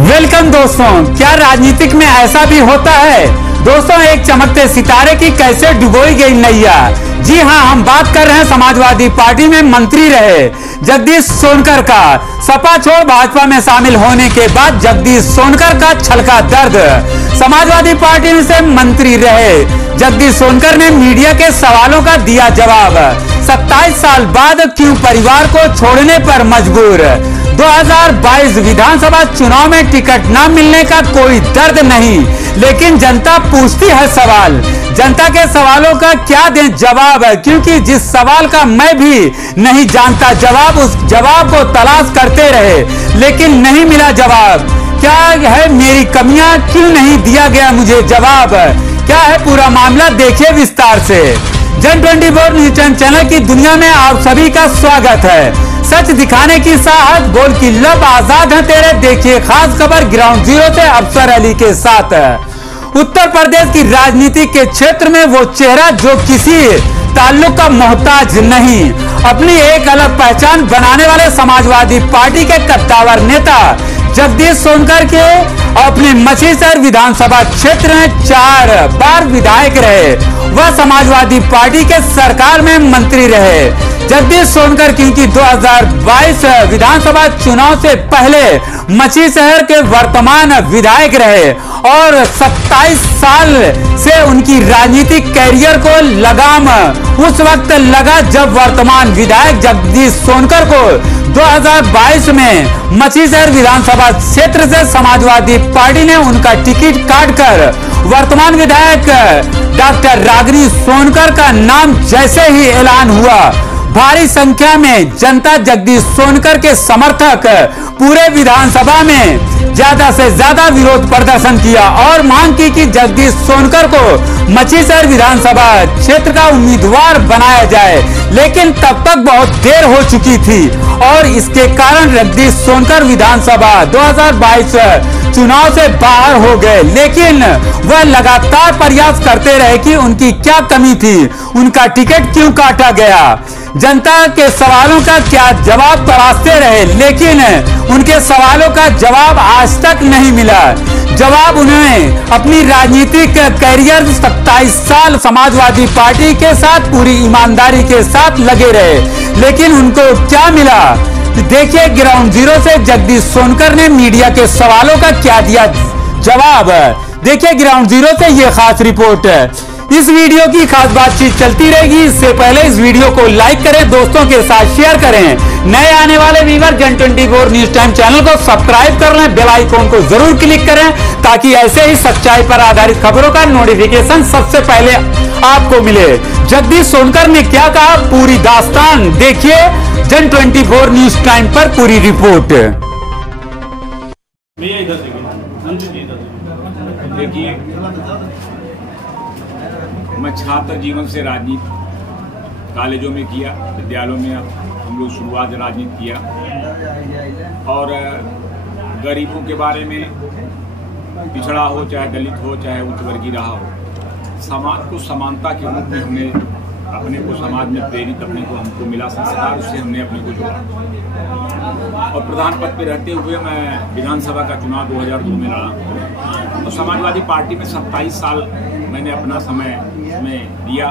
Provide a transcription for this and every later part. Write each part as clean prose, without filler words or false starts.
Welcome दोस्तों, क्या राजनीतिक में ऐसा भी होता है? दोस्तों, एक चमकते सितारे की कैसे डुबोई गई नैया। जी हां, हम बात कर रहे हैं समाजवादी पार्टी में मंत्री रहे जगदीश सोनकर का। सपा छोड़ भाजपा में शामिल होने के बाद जगदीश सोनकर का छलका दर्द। समाजवादी पार्टी से मंत्री रहे जगदीश सोनकर ने मीडिया के सवालों का दिया जवाब। 27 साल बाद क्यों परिवार को छोड़ने पर मजबूर? 2022 विधानसभा चुनाव में टिकट न मिलने का कोई दर्द नहीं, लेकिन जनता पूछती है सवाल। जनता के सवालों का क्या दें जवाब? क्योंकि जिस सवाल का मैं भी नहीं जानता जवाब, उस जवाब को तलाश करते रहे लेकिन नहीं मिला जवाब। क्या है मेरी कमियां, क्यों नहीं दिया गया मुझे जवाब? क्या है पूरा मामला, देखिए विस्तार से। जन24 न्यूज चैनल की दुनिया में आप सभी का स्वागत है। सच दिखाने की साहस, बोल की लब, आजाद है तेरे। देखिए खास खबर ग्राउंड जीरो से अफसर अली के साथ। उत्तर प्रदेश की राजनीति के क्षेत्र में वो चेहरा जो किसी ताल्लुक का मोहताज नहीं, अपनी एक अलग पहचान बनाने वाले समाजवादी पार्टी के कद्दावर नेता जगदीश सोनकर के अपने मछलीशहर विधानसभा क्षेत्र में 4 बार विधायक रहे। वह समाजवादी पार्टी के सरकार में मंत्री रहे। जगदीश सोनकर क्योंकि 2022 विधानसभा चुनाव से पहले मछलीशहर के वर्तमान विधायक रहे और 27 साल से उनकी राजनीतिक कैरियर को लगाम उस वक्त लगा जब वर्तमान विधायक जगदीश सोनकर को 2022 में मछलीशहर विधानसभा क्षेत्र से समाजवादी पार्टी ने उनका टिकट काटकर वर्तमान विधायक डॉक्टर रागिनी सोनकर का नाम जैसे ही ऐलान हुआ, भारी संख्या में जनता जगदीश सोनकर के समर्थक पूरे विधानसभा में ज्यादा से ज्यादा विरोध प्रदर्शन किया और मांग की कि जगदीश सोनकर को मछलीशहर विधानसभा क्षेत्र का उम्मीदवार बनाया जाए। लेकिन तब तक बहुत देर हो चुकी थी और इसके कारण जगदीश सोनकर विधानसभा 2022 चुनाव से बाहर हो गए। लेकिन वह लगातार प्रयास करते रहे कि उनकी क्या कमी थी, उनका टिकट क्यों काटा गया। जनता के सवालों का क्या जवाब तलाशते रहे, लेकिन उनके सवालों का जवाब आज तक नहीं मिला। जवाब उन्हें अपनी राजनीतिक कैरियर 27 साल समाजवादी पार्टी के साथ पूरी ईमानदारी के साथ लगे रहे, लेकिन उनको क्या मिला? देखिए ग्राउंड जीरो से जगदीश सोनकर ने मीडिया के सवालों का क्या दिया जवाब। देखिए ग्राउंड जीरो से ये खास रिपोर्ट। इस वीडियो की खास बातचीत चलती रहेगी। इससे पहले इस वीडियो को लाइक करें, दोस्तों के साथ शेयर करें। नए आने वाले व्यूअर जन24 न्यूज टाइम चैनल को सब्सक्राइब कर लें, बेल आइकॉन को जरूर क्लिक करें ताकि ऐसे ही सच्चाई पर आधारित खबरों का नोटिफिकेशन सबसे पहले आपको मिले। जगदीश सोनकर ने क्या कहा, पूरी दास्तान देखिए जन24 न्यूज टाइम पर पूरी रिपोर्ट। देखिए, मैं छात्र जीवन से राजनीति कॉलेजों में किया, विद्यालयों में हम लोग शुरुआत राजनीति किया और गरीबों के बारे में, पिछड़ा हो चाहे दलित हो चाहे उच्च वर्गीय रहा हो, समाज को समानता के रूप में हमने अपने को समाज में प्रेरित, अपने को हमको मिला संस्कार, उससे हमने अपने को जोड़ा और प्रधान पद पे रहते हुए मैं विधानसभा का चुनाव 2002 में लड़ा और समाजवादी पार्टी में 27 साल मैंने अपना समय में दिया।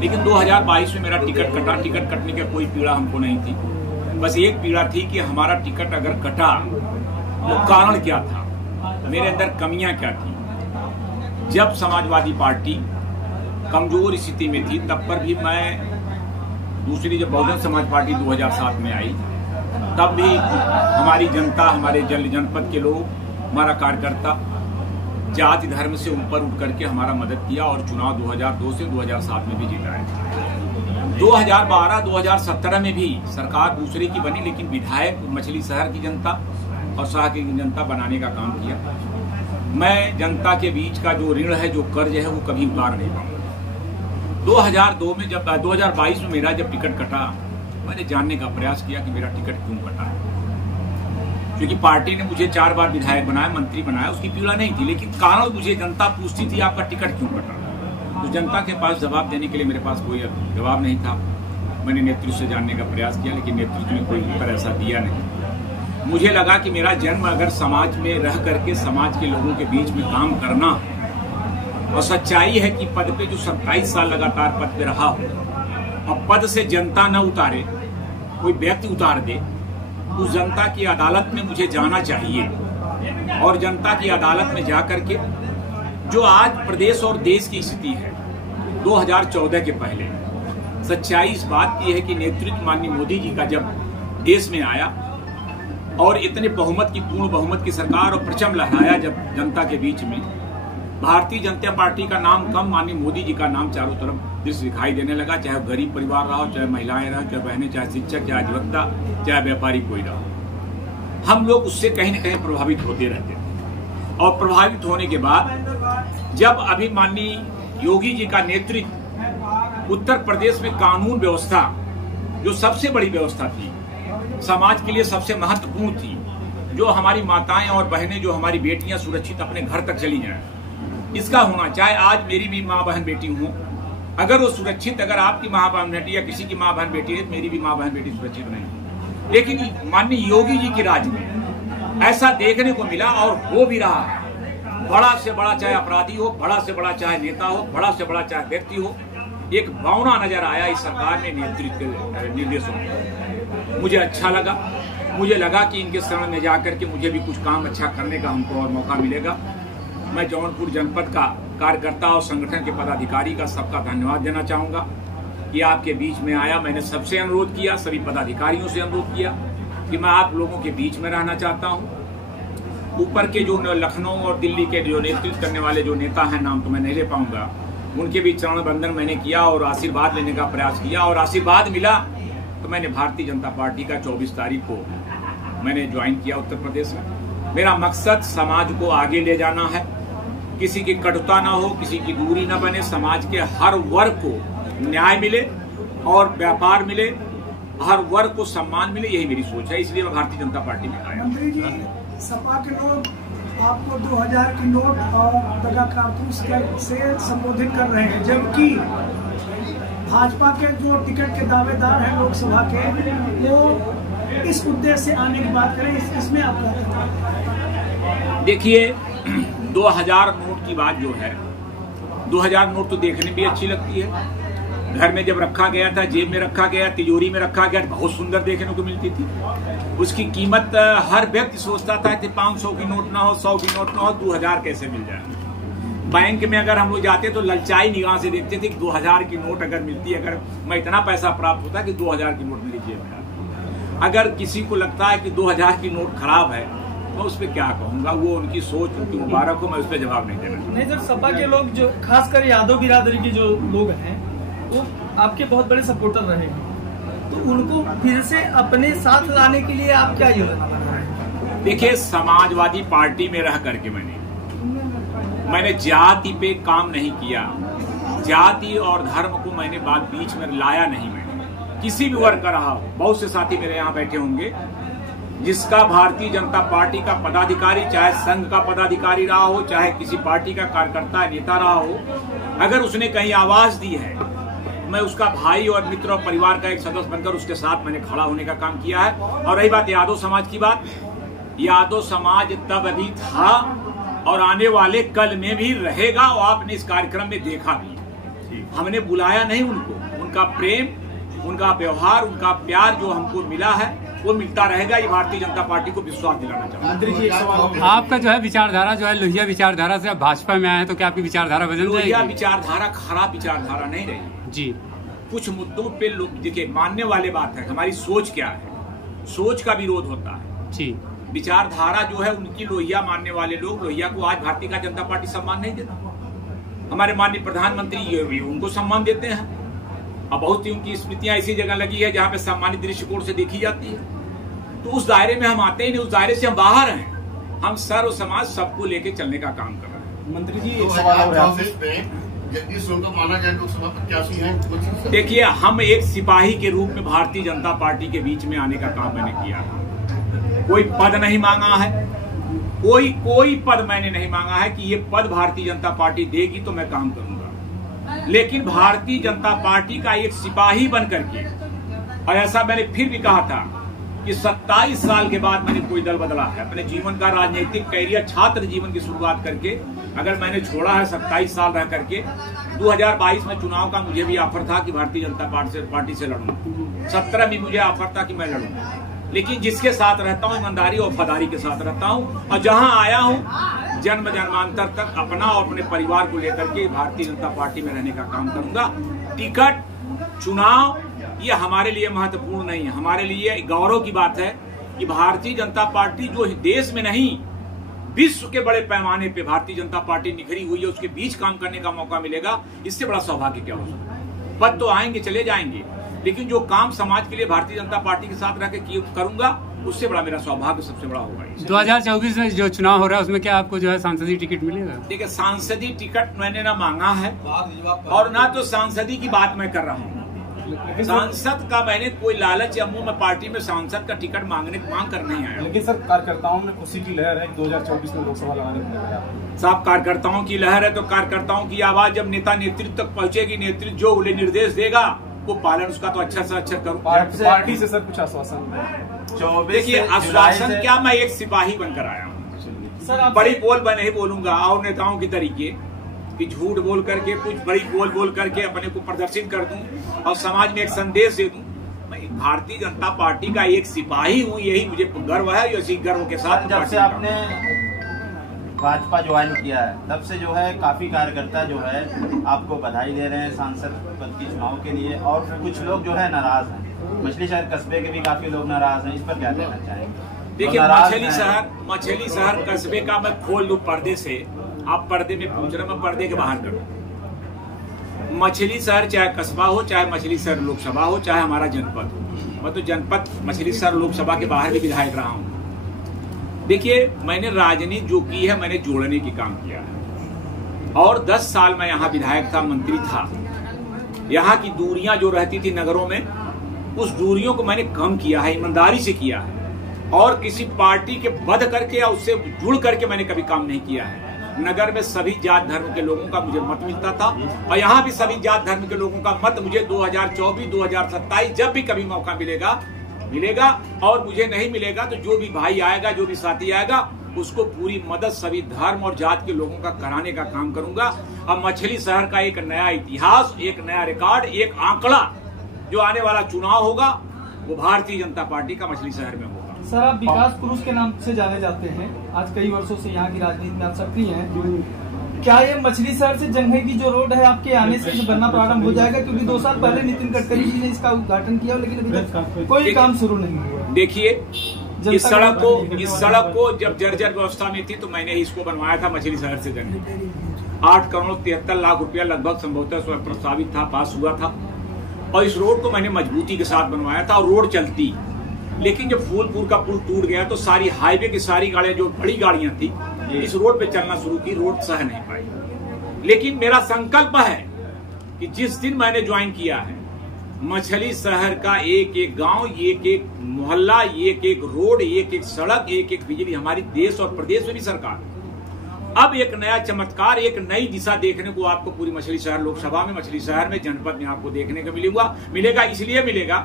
लेकिन 2022 में मेरा टिकट कटा। टिकट कटने की कोई पीड़ा हमको नहीं थी, बस एक पीड़ा थी कि हमारा टिकट अगर कटा तो कारण क्या था, मेरे अंदर कमियां क्या थी। जब समाजवादी पार्टी कमजोर स्थिति में थी तब पर भी मैं दूसरी जब बहुजन समाज पार्टी 2007 में आई तब भी हमारी जनता, हमारे जनपद के लोग, हमारा कार्यकर्ता जाति धर्म से ऊपर उठ करके हमारा मदद किया और चुनाव 2002 से 2007 में भी जिताया। 2012-2017 में भी सरकार दूसरे की बनी, लेकिन विधायक मछलीशहर की जनता और शहर की जनता बनाने का काम किया। मैं जनता के बीच का जो ऋण है, जो कर्ज है, वो कभी उतार नहीं पाऊंगा। 2002 में जब 2022 में मेरा जब टिकट कटा, मैंने जानने का प्रयास किया कि मेरा टिकट क्यों कटा है, क्योंकि पार्टी ने मुझे 4 बार विधायक बनाया, मंत्री बनाया, उसकी पीड़ा नहीं थी, लेकिन कारण मुझे जनता पूछती थी आपका टिकट क्यों कटा। तो जनता के पास जवाब देने के लिए मेरे पास कोई जवाब नहीं था। मैंने नेतृत्व से जानने का प्रयास किया, लेकिन नेतृत्व ने कोई उत्तर ऐसा दिया नहीं। मुझे लगा कि मेरा जन्म अगर समाज में रह करके समाज के लोगों के बीच में काम करना, और सच्चाई है कि पद पे जो 27 साल लगातार पद पे रहा हो और पद से जनता न उतारे, कोई व्यक्ति उतार दे, उस जनता की अदालत में मुझे जाना चाहिए। और जनता की अदालत में जाकर के जो आज प्रदेश और देश की स्थिति है 2014 के पहले, सच्चाई इस बात की है कि नेतृत्व माननीय मोदी जी का जब देश में आया और इतने बहुमत की, पूर्ण बहुमत की सरकार और परचम लहराया जब जनता के बीच में, भारतीय जनता पार्टी का नाम कम, माननीय मोदी जी का नाम चारों तरफ दृश्य दिखाई देने लगा। चाहे गरीब परिवार रहा हो, चाहे महिलाएं रहा, चाहे बहनें, चाहे शिक्षक, चाहे अधिवक्ता, चाहे व्यापारी, कोई रहा, हम लोग उससे कहीं न कहीं प्रभावित होते रहते थे। और प्रभावित होने के बाद जब अभी माननीय योगी जी का नेतृत्व उत्तर प्रदेश में कानून व्यवस्था, जो सबसे बड़ी व्यवस्था थी, समाज के लिए सबसे महत्वपूर्ण थी, जो हमारी माताएं और बहनें, जो हमारी बेटियां सुरक्षित अपने घर तक चली जाएं, इसका होना, चाहे आज मेरी भी माँ बहन बेटी हो, अगर वो सुरक्षित, अगर आपकी माँ बहन बेटी या किसी की माँ बहन बेटी है, मेरी भी माँ बहन बेटी सुरक्षित नहीं। लेकिन माननीय योगी जी के राज में ऐसा देखने को मिला और हो भी रहा है। बड़ा से बड़ा चाहे अपराधी हो, बड़ा से बड़ा चाहे नेता हो, बड़ा से बड़ा चाहे व्यक्ति हो, एक भावना नजर आया इस सरकार में नेतृत्व के निर्देशों में। मुझे अच्छा लगा, मुझे लगा कि इनके शरण में जाकर के मुझे भी कुछ काम अच्छा करने का हमको और मौका मिलेगा। मैं जौनपुर जनपद का कार्यकर्ता और संगठन के पदाधिकारी का सबका धन्यवाद देना चाहूंगा कि आपके बीच में आया। मैंने सबसे अनुरोध किया, सभी पदाधिकारियों से अनुरोध किया कि मैं आप लोगों के बीच में रहना चाहता हूं। ऊपर के जो लखनऊ और दिल्ली के जो नेतृत्व करने वाले जो नेता हैं, नाम तो मैं नहीं ले पाऊंगा, उनके भी चरण बंधन मैंने किया और आशीर्वाद लेने का प्रयास किया, और आशीर्वाद मिला तो मैंने भारतीय जनता पार्टी का 24 तारीख को मैंने ज्वाइन किया उत्तर प्रदेश में। मेरा मकसद समाज को आगे ले जाना है, किसी की कटुता ना हो, किसी की दूरी ना बने, समाज के हर वर्ग को न्याय मिले और व्यापार मिले, हर वर्ग को सम्मान मिले, यही मेरी सोच है। इसलिए मैं भारतीय जनता पार्टी में आया। मंत्री जी, सपा के लोग आपको 2000 की नोट और दगा कारतूस से संबोधित कर रहे हैं, जबकि भाजपा के जो टिकट के दावेदार हैं लोकसभा के, वो इस मुद्दे से आने की बात करें, इसमें आप क्या कहते हैं? देखिए, 2000 नोट की बात जो है, 2000 नोट तो देखने भी अच्छी लगती है। घर में जब रखा गया था, जेब में रखा गया, तिजोरी में रखा गया, बहुत सुंदर देखने को मिलती थी। उसकी कीमत हर व्यक्ति सोचता था कि 500 की नोट ना हो, 100 की नोट ना हो, 2000 कैसे मिल जाए। बैंक में अगर हम लोग जाते तो ललचाई निगाह से देखते थे कि 2000 की नोट अगर मिलती, अगर मैं इतना पैसा प्राप्त होता कि 2000 की नोट मेरी जेब में। अगर किसी को लगता है कि 2000 की नोट खराब है, मैं उस पर क्या कहूंगा, वो उनकी सोच, उनकी मुबारक हो, मैं उस पर जवाब नहीं देना। नहीं सर, सपा के लोग जो खासकर यादव बिरादरी के जो लोग हैं, वो आपके बहुत बड़े सपोर्टर रहे हैं, तो उनको फिर से अपने साथ लाने के लिए आप क्या योजना बना रहे हैं? देखिए, समाजवादी पार्टी में रह करके मैंने जाति पे काम नहीं किया, जाति और धर्म को मैंने बात बीच में लाया नहीं। मैंने किसी भी वर्ग का रहा हो, बहुत से साथी मेरे यहाँ बैठे होंगे, जिसका भारतीय जनता पार्टी का पदाधिकारी, चाहे संघ का पदाधिकारी रहा हो, चाहे किसी पार्टी का कार्यकर्ता नेता रहा हो, अगर उसने कहीं आवाज दी है, मैं उसका भाई और मित्र और परिवार का एक सदस्य बनकर उसके साथ मैंने खड़ा होने का काम किया है। और रही बात यादव समाज की बात, यादव समाज तब अभी था और आने वाले कल में भी रहेगा, और आपने इस कार्यक्रम में देखा भी। हमने बुलाया नहीं उनको, उनका प्रेम, उनका व्यवहार, उनका प्यार जो हमको मिला है वो मिलता रहेगा। ये भारतीय जनता पार्टी को विश्वास दिलाना चाहूँगा। आपका जो है विचारधारा जो है लोहिया विचारधारा से आप भाजपा में आए हैं, तो क्या आपकी विचारधारा बदल जाएगी? लोहिया विचारधारा खराब विचारधारा नहीं रही जी। कुछ मुद्दों पे लोग देखिए, मानने वाले बात है, हमारी सोच क्या है, सोच का विरोध होता है जी। विचारधारा जो है उनकी, लोहिया मानने वाले लोग, लोहिया को आज भारतीय जनता पार्टी सम्मान नहीं देता। हमारे माननीय प्रधानमंत्री उनको सम्मान देते हैं, अब बहुत ही उनकी स्मृतियां ऐसी जगह लगी है जहां पे सम्मानित दृष्टिकोण से देखी जाती है। तो उस दायरे में हम आते ही नहीं, उस दायरे से हम बाहर हैं। हम सर्व समाज सबको लेके चलने का काम कर रहे हैं। मंत्री जी, एक सवाल जगदीश लोग माना जाए लोकसभा प्रत्याशी हैं। देखिए, हम एक सिपाही के रूप में भारतीय जनता पार्टी के बीच में आने का काम मैंने किया है। कोई पद नहीं मांगा है, कोई पद मैंने नहीं मांगा है कि ये पद भारतीय जनता पार्टी देगी तो मैं काम करूंगा, लेकिन भारतीय जनता पार्टी का एक सिपाही बन करके, और ऐसा मैंने फिर भी कहा था कि 27 साल के बाद मैंने कोई दल बदला है। अपने जीवन का राजनीतिक कैरियर छात्र जीवन की शुरुआत करके अगर मैंने छोड़ा है 27 साल रह करके, 2022 में चुनाव का मुझे भी ऑफर था कि भारतीय जनता पार्टी से लड़ूं, 17 में मुझे ऑफर था कि मैं लड़ूं, लेकिन जिसके साथ रहता हूं ईमानदारी और वफादारी के साथ रहता हूं, और जहां आया हूं जन्म जन्मांतर तक अपना और अपने परिवार को लेकर के भारतीय जनता पार्टी में रहने का काम करूंगा। टिकट चुनाव ये हमारे लिए महत्वपूर्ण नहीं है। हमारे लिए गौरव की बात है कि भारतीय जनता पार्टी जो देश में नहीं विश्व के बड़े पैमाने पे भारतीय जनता पार्टी निखरी हुई है, उसके बीच काम करने का मौका मिलेगा। इससे बड़ा सौभाग्य क्या हो सकता है। पद तो आएंगे चले जाएंगे, लेकिन जो काम समाज के लिए भारतीय जनता पार्टी के साथ रह के करूंगा, उससे बड़ा मेरा सौभाग्य सबसे बड़ा होगा। 2024 में जो चुनाव हो रहा है उसमें क्या आपको जो है सांसदीय टिकट मिलेगा? देखिए, सांसदीय टिकट मैंने ना मांगा है और ना तो सांसदी की बात मैं कर रहा हूँ। सांसद का मैंने कोई लालच या मुंह में पार्टी में सांसद का टिकट मांग कर नहीं आया। लेकिन सर, कार्यकर्ताओं में खुशी की लहर है 2024 में लोकसभा लड़ाने को मिलेगा। साहब, कार्यकर्ताओं की लहर है तो कार्यकर्ताओं की आवाज जब नेता नेतृत्व तक पहुंचेगी, नेतृत्व जो उन्हें निर्देश देगा वो पालन उसका तो अच्छा से अच्छा करूँ। पार्टी से सर कुछ आश्वासन? देखिए, आश्वासन क्या, मैं एक सिपाही बनकर आया हूँ। बड़ी बोल मैं नहीं बोलूंगा और नेताओं की तरीके कि झूठ बोल करके कुछ बड़ी बोल करके अपने को प्रदर्शित कर दूं और समाज में एक संदेश दे दूं। मैं भारतीय जनता पार्टी का एक सिपाही हूं, यही मुझे गर्व है। इसी गर्व के साथ जब से आपने भाजपा ज्वाइन किया है तब से जो है काफी कार्यकर्ता जो है आपको बधाई दे रहे हैं सांसद पद के चुनाव के लिए, और कुछ लोग जो है नाराज हैं। मछली शहर कस्बे के भी काफी लोग नाराज हैं, इस पर क्या कहना चाहेंगे? देखिए, मछली शहर कस्बे का मैं खोल दूं पर्दे से। आप पर्दे में पूछ रहे, मैं पर्दे के बाहर करूं। मछली शहर चाहे कस्बा हो, चाहे मछली शहर लोकसभा हो, चाहे हमारा जनपद हो, मैं तो जनपद मछली शहर लोकसभा के बाहर भी विधायक रहा हूं। देखिए, मैंने राजनीति जो की है मैंने जोड़ने की काम किया है, और 10 साल मैं यहाँ विधायक था, मंत्री था। यहाँ की दूरियां जो रहती थी नगरों में, उस दूरियों को मैंने कम किया है, ईमानदारी से किया है, और किसी पार्टी के बध करके या उससे जुड़ करके मैंने कभी काम नहीं किया है। नगर में सभी जात धर्म के लोगों का मुझे मत मिलता था, और यहाँ भी सभी जात धर्म के लोगों का मत मुझे 2024, 2027 जब भी कभी मौका मिलेगा, और मुझे नहीं मिलेगा तो जो भी भाई आएगा, जो भी साथी आएगा, उसको पूरी मदद सभी धर्म और जात के लोगों का कराने का काम करूंगा। अब मछली शहर का एक नया इतिहास, एक नया रिकॉर्ड, एक आंकड़ा जो आने वाला चुनाव होगा वो भारतीय जनता पार्टी का मछली शहर में होगा। सर, आप विकास पुरुष के नाम से जाने जाते हैं, आज कई वर्षों से यहाँ की राजनीति में आप सक्रिय हैं। क्या ये मछली शहर से जंघई की जो रोड है आपके आने से बनना प्रारंभ हो जाएगा? क्योंकि 2 साल पहले नितिन गडकरी जी ने इसका उद्घाटन किया, लेकिन अभी तक कोई काम शुरू नहीं हुआ। देखिए, इस सड़क को जब जर्जर व्यवस्था में थी तो मैंने ही इसको बनवाया था। मछली शहर से जंघई 8 करोड़ 73 लाख रुपया लगभग संभवतः प्रस्तावित था, पास हुआ था, और इस रोड को मैंने मजबूती के साथ बनवाया था और रोड चलती। लेकिन जब फूलपुर का पुल टूट गया तो सारी हाईवे की सारी गाड़ियां, जो बड़ी गाड़ियां थी, इस रोड पे चलना शुरू की, रोड सह नहीं पाई। लेकिन मेरा संकल्प है कि जिस दिन मैंने ज्वाइन किया है, मछली शहर का एक एक गांव, एक एक मोहल्ला, एक एक रोड, एक एक सड़क, एक एक बिजली, हमारी देश और प्रदेश में भी सरकार अब एक नया चमत्कार, एक नई दिशा देखने को आपको पूरी मछली शहर लोकसभा में, मछली शहर में, जनपद में आपको देखने को मिलेगा। इसलिए मिलेगा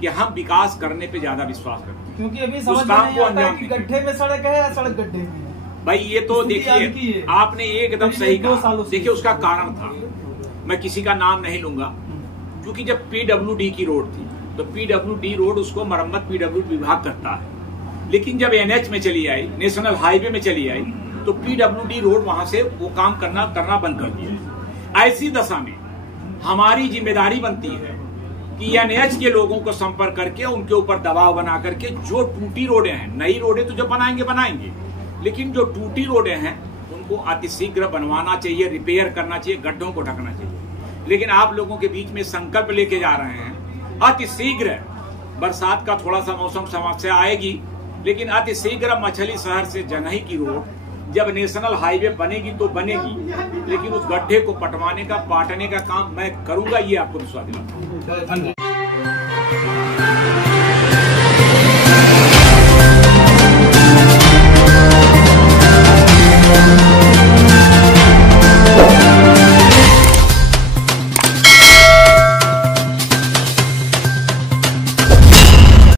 कि हम विकास करने पे ज्यादा विश्वास करते हैं, क्योंकि अभी समझ में नहीं आता है कि गड्ढे में सड़क है या सड़क गड्ढे में। भाई, ये तो देखिए, आपने एकदम सही कहा। देखिए, उसका कारण था, मैं किसी का नाम नहीं लूंगा, क्योंकि जब PWD की रोड थी तो PWD रोड उसको मरम्मत PWD विभाग करता है, लेकिन जब NH में चली आई, नेशनल हाईवे में चली आई, तो PWD रोड वहां से वो काम करना बंद कर दिया। ऐसी दशा में हमारी जिम्मेदारी बनती है कि NH के लोगों को संपर्क करके उनके ऊपर दबाव बना करके जो टूटी रोडें हैं, नई रोडें तो जब बनाएंगे, लेकिन जो टूटी रोडें हैं उनको अतिशीघ्र बनवाना चाहिए, रिपेयर करना चाहिए, गड्ढों को ढकना चाहिए। लेकिन आप लोगों के बीच में संकल्प लेके जा रहे हैं, अतिशीघ्र, बरसात का थोड़ा सा मौसम समस्या आएगी, लेकिन अतिशीघ्र मछली शहर से जंघई की रोड जब नेशनल हाईवे बनेगी तो बनेगी, लेकिन उस गड्ढे को पाटने का काम मैं करूंगा, ये आपको विश्वास दिलाता हूं।